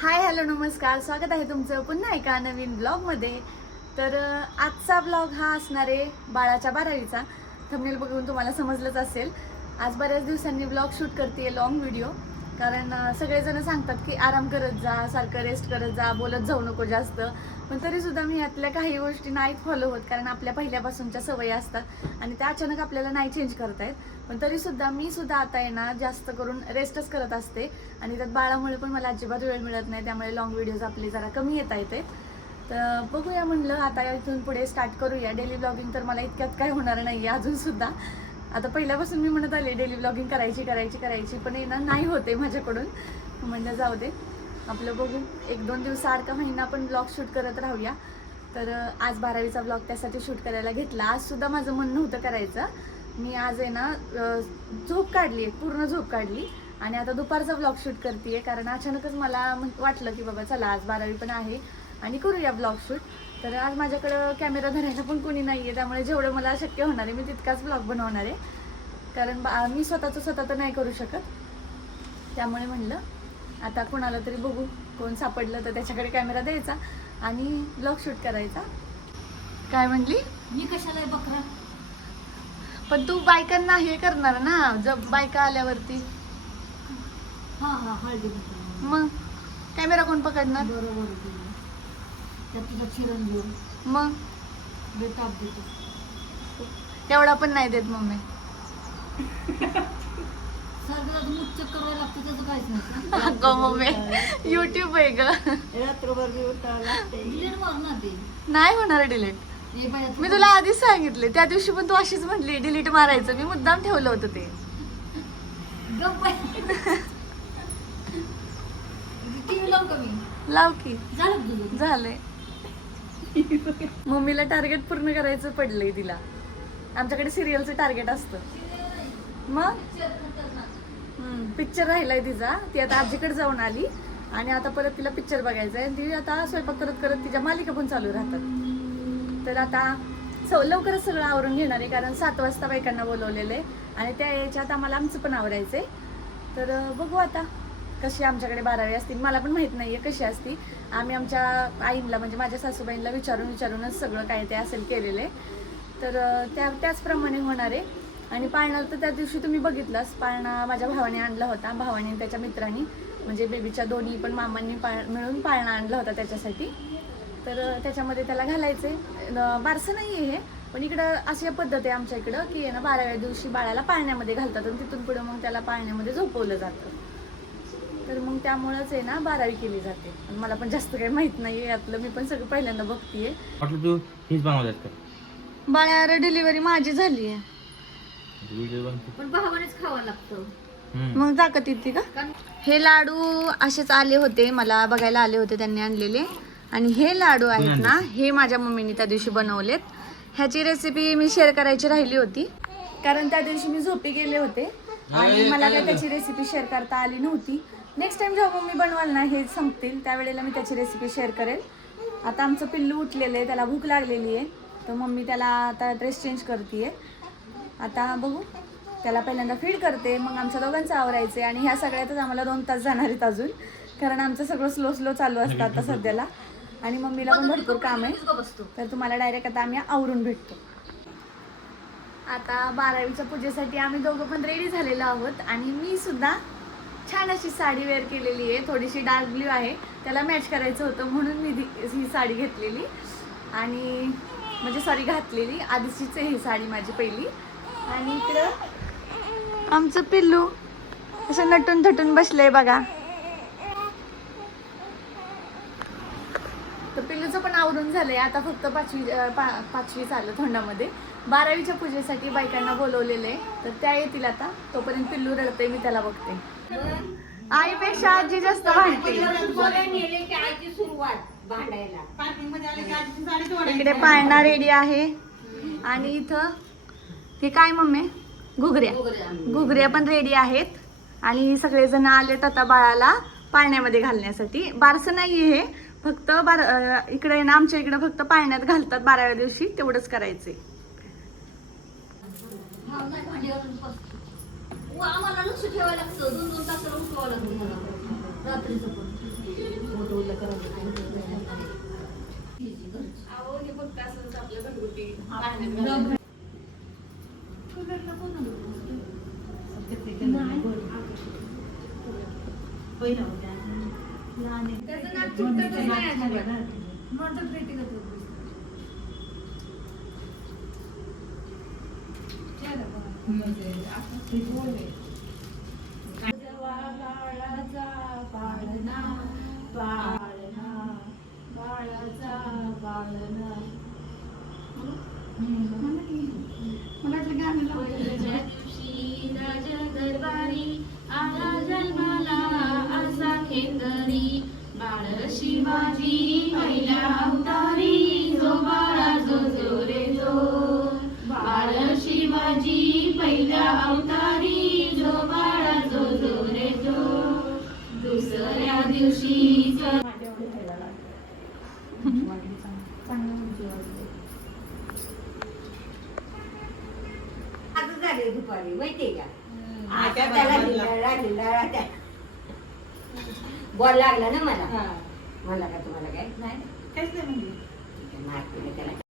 Hi hello नमस्कार, स्वागत आहे तुमचं पुन्हा एका नवीन ब्लॉगमध्ये. तर आजचा ब्लॉग हा असणार आहे बाळाच्या 12वीचा. थंबनेल बघून तुम्हाला समजलंच असेल. आज बऱ्याच दिवसांनी ब्लॉग शूट करते लॉंग व्हिडिओ, कारण सगळेजण सांगतात की आराम करत जा, सारखं रेस्ट करत जा, बोलत जाऊ नको जास्त. पण तरीसुद्धा मी यातल्या काही गोष्टी नाहीत फॉलो होत, कारण आपल्या पहिल्यापासूनच्या सवयी असतात आणि त्या अचानक आपल्याला नाही चेंज करता येत. पण तरीसुद्धा मी सुद्धा आता आहे ना जास्त करून रेस्टच करत असते आणि त्यात बाळामुळे पण मला अजिबात वेळ मिळत नाही, त्यामुळे लॉंग व्हिडिओज आपले जरा कमी येता येते. तर बघूया म्हणलं आता इथून पुढे स्टार्ट करूया डेली ब्लॉगिंग. तर मला इतक्यात काय होणार नाही आहे अजूनसुद्धा. आता पहिल्यापासून मी म्हणत आले डेली ब्लॉगिंग करायची पण येणार नाही होते माझ्याकडून. म्हणलं जाऊ दे, आपलं बघू, 1-2 दिवसाआड का महिना पण ब्लॉग शूट करत राहूया. तर आज 12वीचा ब्लॉग त्यासाठी शूट करायला घेतला. आजसुद्धा माझं मन नव्हतं करायचं. मी आज आहे ना झोप काढली आहे, पूर्ण झोप काढली आणि आता दुपारचा ब्लॉग शूट करते, कारण अचानकच मला वाटलं की बाबा चला आज 12वी पण आहे आणि करूया ब्लॉग शूट. तर आज माझ्याकडं कॅमेरा धरायला पण कोणी नाही आहे, त्यामुळे जेवढं मला शक्य होणार आहे मी तितकाच ब्लॉग बनवणार आहे, कारण मी स्वतः तर नाही करू शकत. त्यामुळे म्हणलं आता कोणाला तरी बघू, कोण सापडलं तर त्याच्याकडे कॅमेरा द्यायचा आणि ब्लॉग शूट करायचा. काय म्हणली? मी कशाला बकरा? पण तू बायकांना हे करणार ना, जब बायका आल्यावरती हळदी मग कॅमेरा कोण पकडणार? बरोबर. त्यात तुझा चिरंजीव मग बेताप देतो. एवढा पण नाही देत मम्मी. सगळं मुच्च करायला लागतं, त्याचं काहीच नाही. अगं मम्मी, युट्यूब आहे ग. रात्रभर डिलीट मार ना ते. नाही होणार डिलीट. मी तुला आधीच सांगितले, त्या दिवशी पण तू अशीच म्हटली डिलीट मारायचं. मी मुद्दाम ठेवलं होतं ते. टीव्ही लावू का मी? लाव की. झालं तुझं? झालंय. मम्मीला टार्गेट पूर्ण करायचं पडलंय तिला. आमच्याकडे सिरियलचं टार्गेट असतं. मग पिक्चर राहिलाय तिचा. ती आता आजीकडे जाऊन आली आणि आता परत तिला पिक्चर बघायचा आहे. ती आता स्वयंपाक करत करत तिच्या मालिका पण चालू राहतात. तर आता लवकरच सगळं आवरून घेणार आहे, कारण 7 वाजता बायकांना बोलवलेलं आहे आणि त्या याच्यात आम्हाला आमचं पण आवरायचं आहे. तर बघू आता कशी आमच्याकडे 12वी असते. मला पण माहीत नाही आहे कशी असती. आम्ही आमच्या आईला म्हणजे माझ्या सासूबाईंना विचारूनच सगळं काय ते असेल केलेलं आहे. तर त्याचप्रमाणे होणार आहे. आणि पाळणा तर त्या दिवशी तुम्ही बघितलास, पाळणा माझ्या भावाने आणला होता. भावाने आणि त्याच्या मित्रांनी, म्हणजे बेबीच्या दोन्ही पण मामांनी मिळून पाळणा आणला होता त्याच्यासाठी. तर त्याच्यामध्ये त्याला घालायचे. बारसं नाही आहे हे, पण इकडं अशी पद्धत आहे आमच्या इकडं की आहे ना 12व्या दिवशी बाळाला पाळण्यामध्ये घालतात आणि तिथून पुढे मग त्याला पाळण्यामध्ये झोपवलं जातं. तर मग त्यामुळंच आहे ना 12वी केली जाते. आणि मला पण जास्त काही माहीत नाही आहे यातलं, मी पण सगळं पहिल्यांदा बघतीये. तू हेच बनवतात का? बाळाला डिलिव्हरी माझी झाली आहे. पण भावानेच खावं लागतं. मग ताकद येते का? हे लाडू असेच आले होते, मला बघायला आले होते त्यांनी आणलेले. आणि हे लाडू आहेत ना, हे माझ्या मम्मीने त्या दिवशी बनवलेत. ह्याची रेसिपी मी शेअर करायची राहिली होती, कारण त्या दिवशी मी झोपी गेले होते आणि मला काही त्याची रेसिपी शेअर करता आली नव्हती. नेक्स्ट टाइम जेव्हा मम्मी बनवाल ना हे संपतील त्यावेळेला मी त्याची रेसिपी शेअर करेल. आता आमचं पिल्लू उठलेलं आहे, त्याला भूक लागलेली आहे, तर मम्मी त्याला आता ड्रेस चेंज करते. आता बघू, त्याला पहिल्यांदा फीड करते, मग आमच्या दोघांचं आवरायचं आणि ह्या सगळ्यातच आम्हाला 2 तास जाणार आहेत अजून, कारण आमचं सगळं स्लो चालू असतं आता सध्याला. आणि मम्मीला पण भरपूर काम आहे. तर तुम्हाला डायरेक्ट आता आम्ही आवरून भेटतो. आता 12वीच्या पूजेसाठी आम्ही दोघं पण रेडी झालेलो आहोत आणि मी सुद्धा छान अशी साडी वेअर केलेली आहे. थोडीशी डार्क ब्ल्यू आहे, त्याला मॅच करायचं होतं म्हणून मी ही साडी घेतलेली आणि म्हणजे घातलेली. आधीचीच आहे ही साडी माझी पहिली. आणि इकडं आमचं पिल्लू असं नटून थटून बसलंय बघा. तर पिल्लूचं पण आवरून झालंय. आता फक्त 5वी चालू थोंडामध्ये 12वीच्या पूजेसाठी बायकांना बोलवलेलं आहे, तर त्या येतील आता. तोपर्यंत पिल्लू रडतंय, मी त्याला बघते. आईपेक्षा आजी जास्त भांडते. इकडे पाळणा रेडी आहे आणि इथं हे काय मम्मी, घुगऱ्या पण रेडी आहेत. आणि सगळेजण आलेत आता बाळाला पाळण्यामध्ये घालण्यासाठी. बारसं नाही हे, फक्त इकडे ना आमच्या इकडे फक्त पाळण्यात घालतात 12व्या दिवशी, तेवढंच करायचंय. आम्हाला लक्ष ठेवायला लागतं, 2-2 तासाला उठवावं लागतं मला रात्रीचं पण. अहो हे फक्त असंच आपलं घरगुती त्याचं नाक तुटतच नाही अजिबात. शिवाजी पहिल्या अवतारी जो बाळा जो जो रे जो बाळ शिवाजी पहिल्या अवतारी जो बाळा जो जो रे जो दुसऱ्या दिवशी झाले दुपारी माहितीये का आता त्याला बॉल लागला ना मला. मला का तुम्हाला काय नाही मारते त्याला